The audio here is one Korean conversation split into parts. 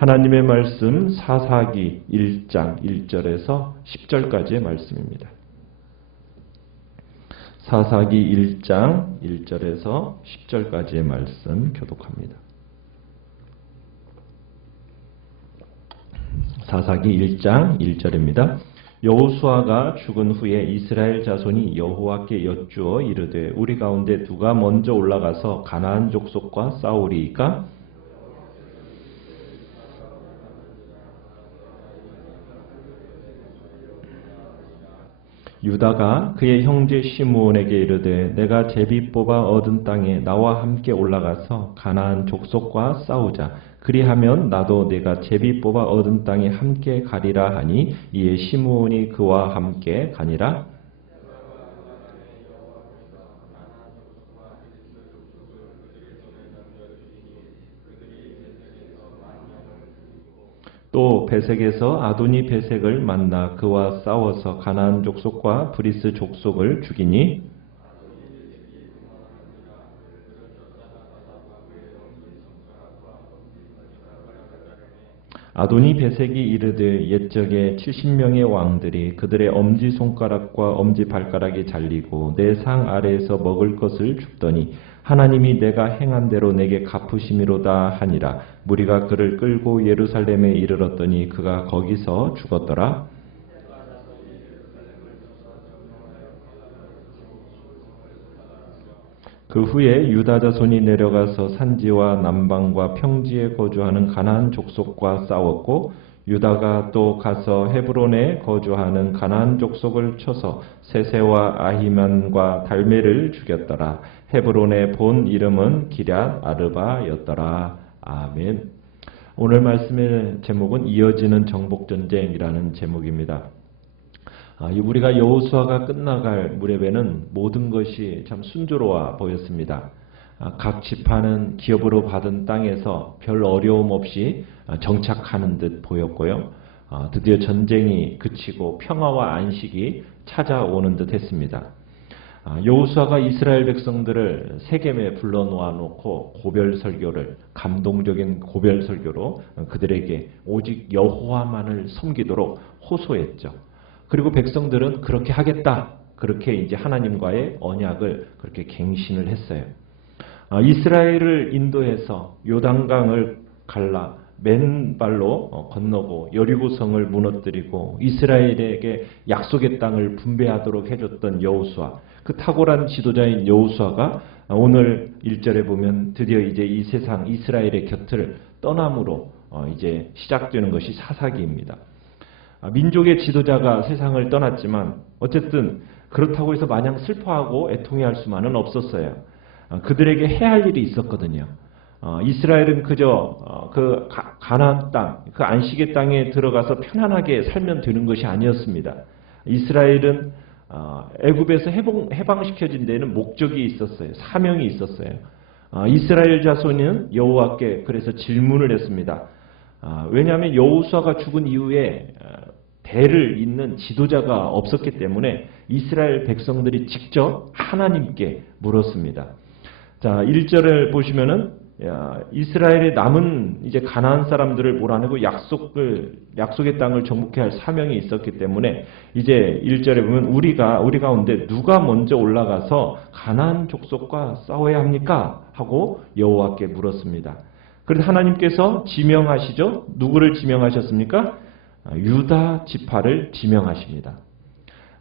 하나님의 말씀 사사기 1장 1절에서 10절까지의 말씀입니다. 사사기 1장 1절에서 10절까지의 말씀 교독합니다. 사사기 1장 1절입니다. 여호수아가 죽은 후에 이스라엘 자손이 여호와께 여쭈어 이르되 우리 가운데 누가 먼저 올라가서 가나안 족속과 싸우리이까? 유다가 그의 형제 시므온에게 이르되 내가 제비 뽑아 얻은 땅에 나와 함께 올라가서 가나안 족속과 싸우자. 그리하면 나도 내가 제비 뽑아 얻은 땅에 함께 가리라 하니 이에 시므온이 그와 함께 가니라. 또 베색에서 아도니 베색을 만나 그와 싸워서 가나안 족속과 브리스 족속을 죽이니 아도니 베색이 이르되 옛적에 70명의 왕들이 그들의 엄지손가락과 엄지발가락이 잘리고 내 상 아래에서 먹을 것을 줍더니 하나님이 내가 행한 대로 내게 갚으심이로다 하니라. 무리가 그를 끌고 예루살렘에 이르렀더니 그가 거기서 죽었더라. 그 후에 유다 자손이 내려가서 산지와 남방과 평지에 거주하는 가나안 족속과 싸웠고 유다가 또 가서 헤브론에 거주하는 가나안 족속을 쳐서 세세와 아히만과 달메를 죽였더라. 헤브론의 본 이름은 기럇 아르바였더라. 아멘. 오늘 말씀의 제목은 이어지는 정복전쟁이라는 제목입니다. 우리가 여호수아가 끝나갈 무렵에는 모든 것이 참 순조로워 보였습니다. 각 지파는 기업으로 받은 땅에서 별 어려움 없이 정착하는 듯 보였고요. 드디어 전쟁이 그치고 평화와 안식이 찾아오는 듯 했습니다. 여호수아가 이스라엘 백성들을 세겜에 불러놓아 놓고 감동적인 고별 설교로 그들에게 오직 여호와만을 섬기도록 호소했죠. 그리고 백성들은 그렇게 하겠다. 그렇게 이제 하나님과의 언약을 그렇게 갱신을 했어요. 이스라엘을 인도해서 요단강을 갈라 맨발로 건너고 여리고성을 무너뜨리고 이스라엘에게 약속의 땅을 분배하도록 해줬던 여호수아, 그 탁월한 지도자인 여호수아가 오늘 1절에 보면 드디어 이제 이 세상 이스라엘의 곁을 떠남으로 이제 시작되는 것이 사사기입니다. 민족의 지도자가 세상을 떠났지만 어쨌든 그렇다고 해서 마냥 슬퍼하고 애통해할 수만은 없었어요. 그들에게 해야 할 일이 있었거든요. 이스라엘은 그저 그 가나안 땅, 그 안식의 땅에 들어가서 편안하게 살면 되는 것이 아니었습니다. 이스라엘은 애굽에서 해방시켜진 데는 목적이 있었어요. 사명이 있었어요. 이스라엘 자손은 여호와께 그래서 질문을 했습니다. 왜냐하면 여호수아가 죽은 이후에 대를 잇는 지도자가 없었기 때문에 이스라엘 백성들이 직접 하나님께 물었습니다. 자, 1절을 보시면은 이스라엘의 남은 이제 가나안 사람들을 몰아내고 약속의 땅을 정복해야 할 사명이 있었기 때문에 이제 1절에 보면 우리 가운데 누가 먼저 올라가서 가나안 족속과 싸워야 합니까? 하고 여호와께 물었습니다. 그래서 하나님께서 지명하시죠. 누구를 지명하셨습니까? 유다 지파를 지명하십니다.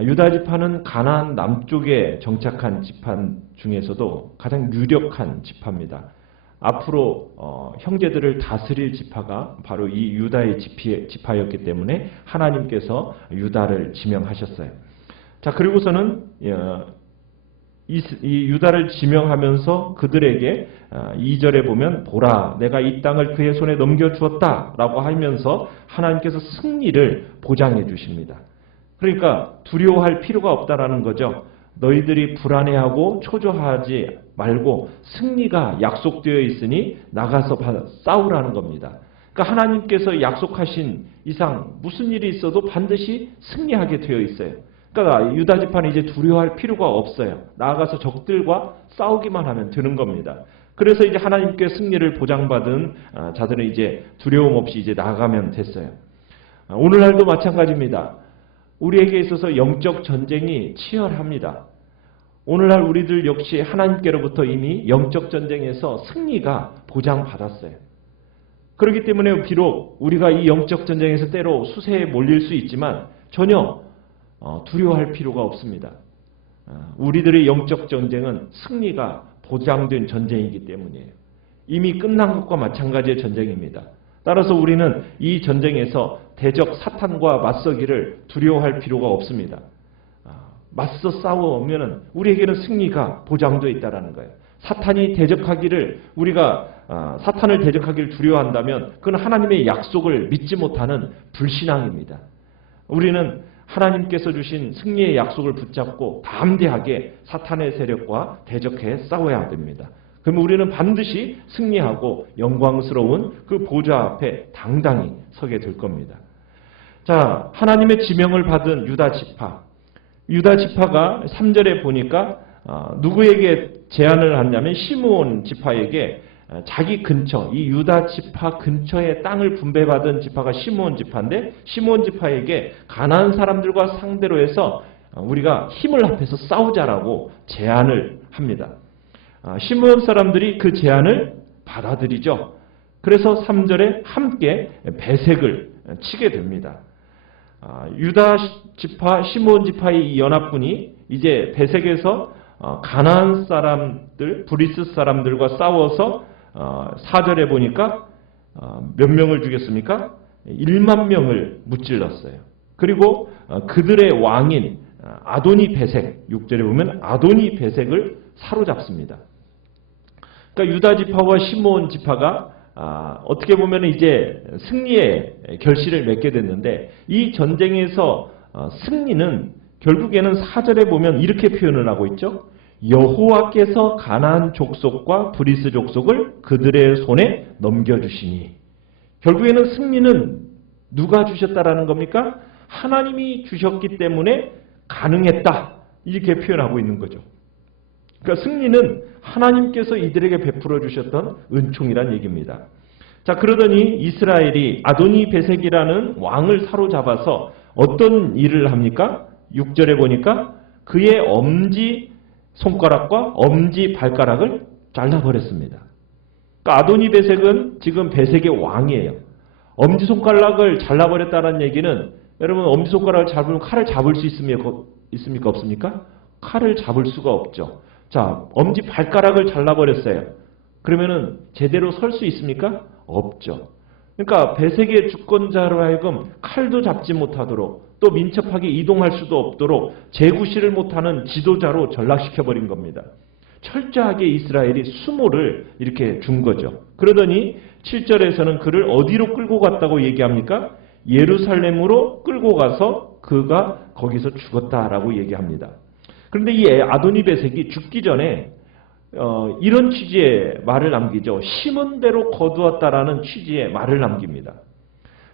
유다 지파는 가나안 남쪽에 정착한 지파 중에서도 가장 유력한 지파입니다. 앞으로 형제들을 다스릴 지파가 바로 이 유다의 지파였기 때문에 하나님께서 유다를 지명하셨어요. 자, 그리고서는 이 유다를 지명하면서 그들에게 2절에 보면 보라 내가 이 땅을 그의 손에 넘겨주었다 라고 하면서 하나님께서 승리를 보장해 주십니다. 그러니까 두려워할 필요가 없다라는 거죠. 너희들이 불안해하고 초조하지 말고 승리가 약속되어 있으니 나가서 싸우라는 겁니다. 그러니까 하나님께서 약속하신 이상 무슨 일이 있어도 반드시 승리하게 되어 있어요. 그러니까 유다 지파는 이제 두려워할 필요가 없어요. 나아가서 적들과 싸우기만 하면 되는 겁니다. 그래서 이제 하나님께 승리를 보장받은 자들은 이제 두려움 없이 이제 나아가면 됐어요. 오늘날도 마찬가지입니다. 우리에게 있어서 영적 전쟁이 치열합니다. 오늘날 우리들 역시 하나님께로부터 이미 영적 전쟁에서 승리가 보장받았어요. 그렇기 때문에 비록 우리가 이 영적 전쟁에서 때로 수세에 몰릴 수 있지만 전혀 두려워할 필요가 없습니다. 우리들의 영적 전쟁은 승리가 보장된 전쟁이기 때문이에요. 이미 끝난 것과 마찬가지의 전쟁입니다. 따라서 우리는 이 전쟁에서 대적 사탄과 맞서기를 두려워할 필요가 없습니다. 맞서 싸워오면 우리에게는 승리가 보장되어 있다는 거예요. 사탄이 대적하기를 우리가 사탄을 대적하기를 두려워한다면 그건 하나님의 약속을 믿지 못하는 불신앙입니다. 우리는 하나님께서 주신 승리의 약속을 붙잡고 담대하게 사탄의 세력과 대적해 싸워야 됩니다. 그러면 우리는 반드시 승리하고 영광스러운 그 보좌 앞에 당당히 서게 될 겁니다. 자, 하나님의 지명을 받은 유다 지파. 유다 지파가 3절에 보니까 누구에게 제안을 했냐면 시므온 지파에게 자기 근처, 이 유다 지파 근처에 땅을 분배받은 지파가 시므온 지파인데 시므온 지파에게 가나안 사람들과 상대로 해서 우리가 힘을 합해서 싸우자라고 제안을 합니다. 시므온 사람들이 그 제안을 받아들이죠. 그래서 3절에 함께 배색을 치게 됩니다. 유다 지파, 시므온 지파의 이 연합군이 이제 배색에서 가나안 사람들, 브리스 사람들과 싸워서 4절에 보니까 몇 명을 죽였습니까? 1만 명을 무찔렀어요. 그리고 그들의 왕인 아도니 베색, 6절에 보면 아도니 베색을 사로잡습니다. 그러니까 유다 지파와 시므온 지파가 어떻게 보면 이제 승리의 결실을 맺게 됐는데 이 전쟁에서 승리는 결국에는 4절에 보면 이렇게 표현을 하고 있죠. 여호와께서 가나안 족속과 브리스 족속을 그들의 손에 넘겨주시니. 결국에는 승리는 누가 주셨다라는 겁니까? 하나님이 주셨기 때문에 가능했다. 이렇게 표현하고 있는 거죠. 그러니까 승리는 하나님께서 이들에게 베풀어 주셨던 은총이란 얘기입니다. 자, 그러더니 이스라엘이 아도니 베색이라는 왕을 사로잡아서 어떤 일을 합니까? 6절에 보니까 그의 엄지 손가락과 엄지 발가락을 잘라버렸습니다. 그러니까 아도니 베색은 지금 베색의 왕이에요. 엄지손가락을 잘라버렸다는 얘기는 여러분 엄지손가락을 잡으면 칼을 잡을 수 있습니까? 없습니까? 칼을 잡을 수가 없죠. 자, 엄지 발가락을 잘라버렸어요. 그러면은 제대로 설 수 있습니까? 없죠. 그러니까 배색의 주권자로 하여금 칼도 잡지 못하도록 또 민첩하게 이동할 수도 없도록 제구실을 못하는 지도자로 전락시켜버린 겁니다. 철저하게 이스라엘이 수모를 이렇게 준 거죠. 그러더니 7절에서는 그를 어디로 끌고 갔다고 얘기합니까? 예루살렘으로 끌고 가서 그가 거기서 죽었다라고 얘기합니다. 그런데 이 아도니 베색이 죽기 전에 이런 취지의 말을 남기죠. 심은 대로 거두었다라는 취지의 말을 남깁니다.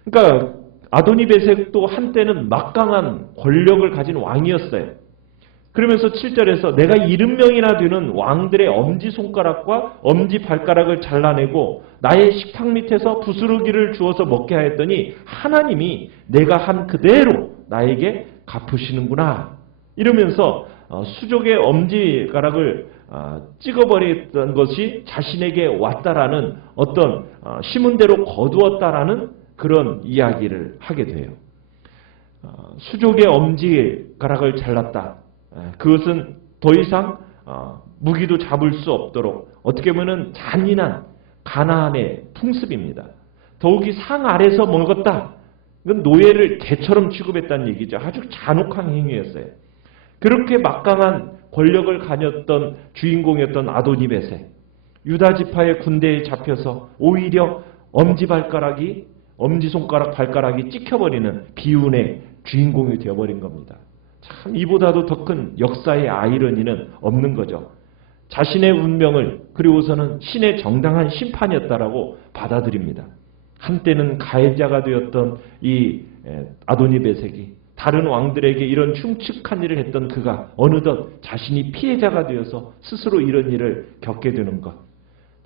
그러니까 아도니 베색도 한때는 막강한 권력을 가진 왕이었어요. 그러면서 7절에서 내가 70명이나 되는 왕들의 엄지손가락과 엄지발가락을 잘라내고 나의 식탁 밑에서 부스러기를 주어서 먹게 하였더니 하나님이 내가 한 그대로 나에게 갚으시는구나. 이러면서 수족의 엄지가락을 찍어버렸던 것이 자신에게 왔다라는 어떤 심은 대로 거두었다라는 그런 이야기를 하게 돼요. 수족의 엄지가락을 잘랐다. 그것은 더 이상 무기도 잡을 수 없도록 어떻게 보면 잔인한 가나안의 풍습입니다. 더욱이 상 아래서 먹었다. 이건 노예를 개처럼 취급했다는 얘기죠. 아주 잔혹한 행위였어요. 그렇게 막강한 권력을 가졌던 주인공이었던 아도니 베색, 유다 지파의 군대에 잡혀서 오히려 엄지손가락 발가락이 찍혀버리는 비운의 주인공이 되어버린 겁니다. 참 이보다도 더 큰 역사의 아이러니는 없는 거죠. 자신의 운명을 그리고서는 신의 정당한 심판이었다라고 받아들입니다. 한때는 가해자가 되었던 이 아도니 베색이 다른 왕들에게 이런 흉측한 일을 했던 그가 어느덧 자신이 피해자가 되어서 스스로 이런 일을 겪게 되는 것.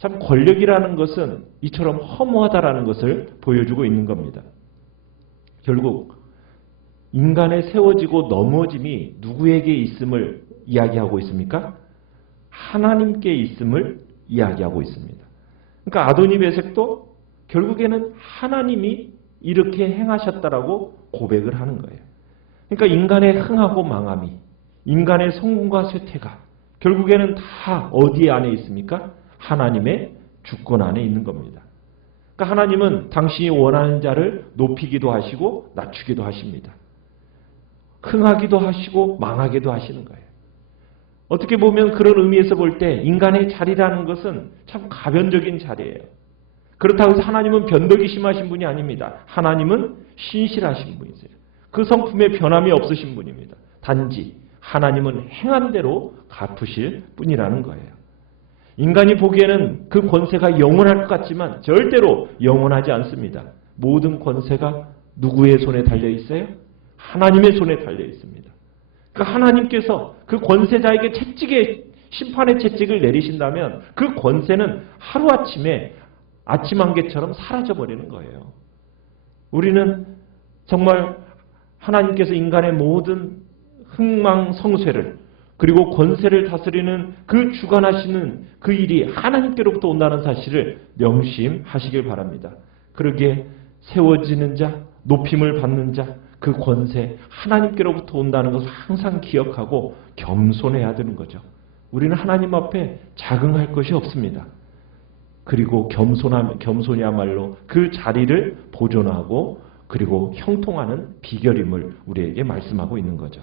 참 권력이라는 것은 이처럼 허무하다라는 것을 보여주고 있는 겁니다. 결국 인간의 세워지고 넘어짐이 누구에게 있음을 이야기하고 있습니까? 하나님께 있음을 이야기하고 있습니다. 그러니까 아도니베섹도 결국에는 하나님이 이렇게 행하셨다라고 고백을 하는 거예요. 그러니까 인간의 흥하고 망함이, 인간의 성공과 쇠퇴가 결국에는 다 어디 안에 있습니까? 하나님의 주권 안에 있는 겁니다. 그러니까 하나님은 당신이 원하는 자를 높이기도 하시고 낮추기도 하십니다. 흥하기도 하시고 망하기도 하시는 거예요. 어떻게 보면 그런 의미에서 볼 때 인간의 자리라는 것은 참 가변적인 자리예요. 그렇다고 해서 하나님은 변덕이 심하신 분이 아닙니다. 하나님은 신실하신 분이세요. 그 성품에 변함이 없으신 분입니다. 단지 하나님은 행한 대로 갚으실 뿐이라는 거예요. 인간이 보기에는 그 권세가 영원할 것 같지만 절대로 영원하지 않습니다. 모든 권세가 누구의 손에 달려 있어요? 하나님의 손에 달려 있습니다. 그러니까 하나님께서 그 권세자에게 심판의 채찍을 내리신다면 그 권세는 하루아침에 아침 안개처럼 사라져버리는 거예요. 우리는 정말 하나님께서 인간의 모든 흥망성쇠를 그리고 권세를 다스리는 그 주관하시는 그 일이 하나님께로부터 온다는 사실을 명심하시길 바랍니다. 그러기에 세워지는 자, 높임을 받는 자, 그 권세, 하나님께로부터 온다는 것을 항상 기억하고 겸손해야 되는 거죠. 우리는 하나님 앞에 자긍할 것이 없습니다. 그리고 겸손이야말로 그 자리를 보존하고 그리고 형통하는 비결임을 우리에게 말씀하고 있는 거죠.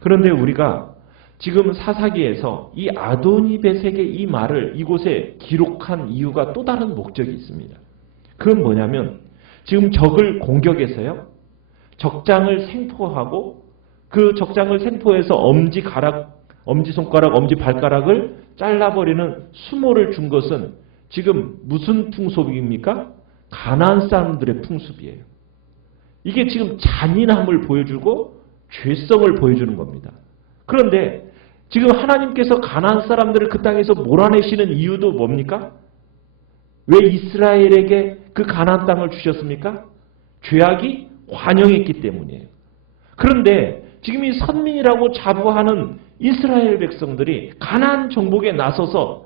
그런데 우리가 지금 사사기에서 이 아도니베섹의 이 말을 이곳에 기록한 이유가 또 다른 목적이 있습니다. 그건 뭐냐면 지금 적을 공격해서요. 적장을 생포하고 그 적장을 생포해서 엄지손가락, 엄지발가락을 잘라버리는 수모를 준 것은 지금 무슨 풍습입니까? 가나안 사람들의 풍습이에요. 이게 지금 잔인함을 보여주고 죄성을 보여주는 겁니다. 그런데 지금 하나님께서 가나안 사람들을 그 땅에서 몰아내시는 이유도 뭡니까? 왜 이스라엘에게 그 가나안 땅을 주셨습니까? 죄악이 관영했기 때문이에요. 그런데 지금 이 선민이라고 자부하는 이스라엘 백성들이 가나안 정복에 나서서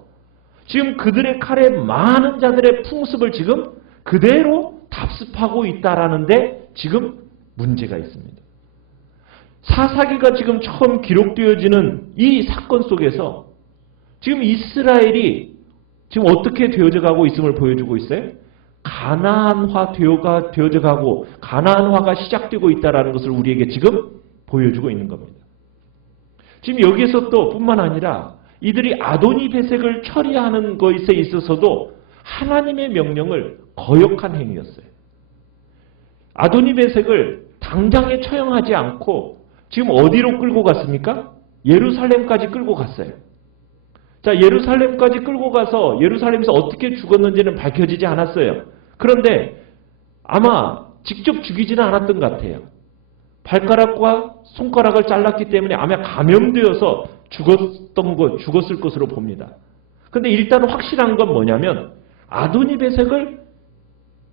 지금 그들의 칼에 많은 자들의 풍습을 지금 그대로 답습하고 있다라는데 지금 문제가 있습니다. 사사기가 지금 처음 기록되어지는 이 사건 속에서 지금 이스라엘이 지금 어떻게 되어져 가고 있음을 보여주고 있어요? 가나안화 되어져 가고 가나안화가 시작되고 있다는 것을 우리에게 지금 보여주고 있는 겁니다. 지금 여기에서 또 뿐만 아니라 이들이 아도니베섹을 처리하는 것에 있어서도 하나님의 명령을 거역한 행위였어요. 아도니베섹을 당장에 처형하지 않고 지금 어디로 끌고 갔습니까? 예루살렘까지 끌고 갔어요. 자, 예루살렘까지 끌고 가서 예루살렘에서 어떻게 죽었는지는 밝혀지지 않았어요. 그런데 아마 직접 죽이지는 않았던 것 같아요. 발가락과 손가락을 잘랐기 때문에 아마 감염되어서 죽었을 것으로 봅니다. 그런데 일단 확실한 건 뭐냐면 아도니베섹을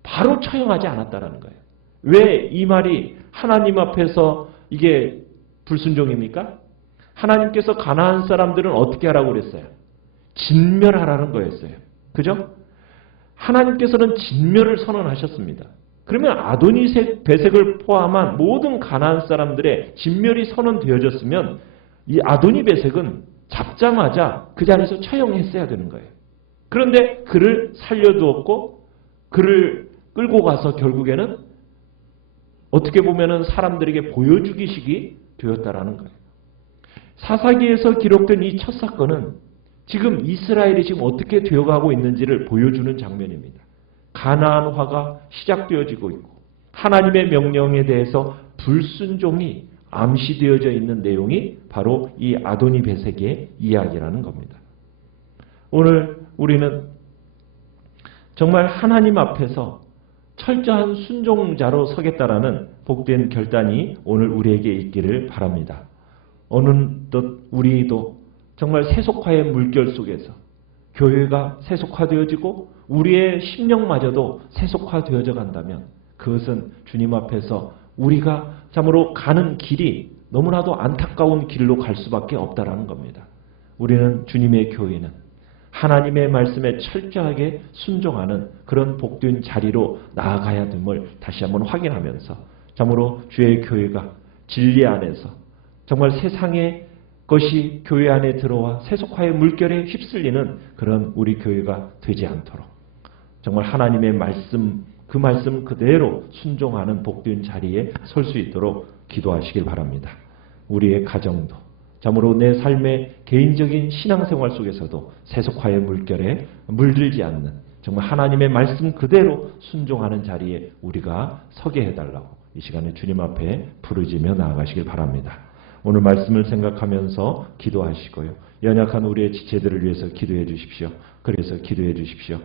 바로 처형하지 않았다는 거예요. 왜 이 말이 하나님 앞에서 이게 불순종입니까? 하나님께서 가나안 사람들은 어떻게 하라고 그랬어요? 진멸하라는 거였어요. 그죠? 하나님께서는 진멸을 선언하셨습니다. 그러면 아도니베섹을 포함한 모든 가나안 사람들의 진멸이 선언되어졌으면 이 아도니베섹은 잡자마자 그 자리에서 처형했어야 되는 거예요. 그런데 그를 살려두었고 그를 끌고 가서 결국에는 어떻게 보면은 사람들에게 보여주기식이 되었다라는 거예요. 사사기에서 기록된 이 첫 사건은 지금 이스라엘이 지금 어떻게 되어가고 있는지를 보여주는 장면입니다. 가나안화가 시작되어지고 있고 하나님의 명령에 대해서 불순종이 암시되어져 있는 내용이 바로 이 아도니베섹의 이야기라는 겁니다. 오늘 우리는 정말 하나님 앞에서 철저한 순종자로 서겠다라는 복된 결단이 오늘 우리에게 있기를 바랍니다. 어느덧 우리도 정말 세속화의 물결 속에서 교회가 세속화되어지고 우리의 심령마저도 세속화되어져 간다면 그것은 주님 앞에서 우리가 참으로 가는 길이 너무나도 안타까운 길로 갈 수밖에 없다라는 겁니다. 우리는 주님의 교회는 하나님의 말씀에 철저하게 순종하는 그런 복된 자리로 나아가야 됨을 다시 한번 확인하면서 참으로 주의 교회가 진리 안에서 정말 세상의 것이 교회 안에 들어와 세속화의 물결에 휩쓸리는 그런 우리 교회가 되지 않도록 정말 하나님의 말씀, 그 말씀 그대로 순종하는 복된 자리에 설 수 있도록 기도하시길 바랍니다. 우리의 가정도 참으로 내 삶의 개인적인 신앙생활 속에서도 세속화의 물결에 물들지 않는 정말 하나님의 말씀 그대로 순종하는 자리에 우리가 서게 해달라고 이 시간에 주님 앞에 부르짖며 나아가시길 바랍니다. 오늘 말씀을 생각하면서 기도하시고요. 연약한 우리의 지체들을 위해서 기도해 주십시오. 그래서 기도해 주십시오.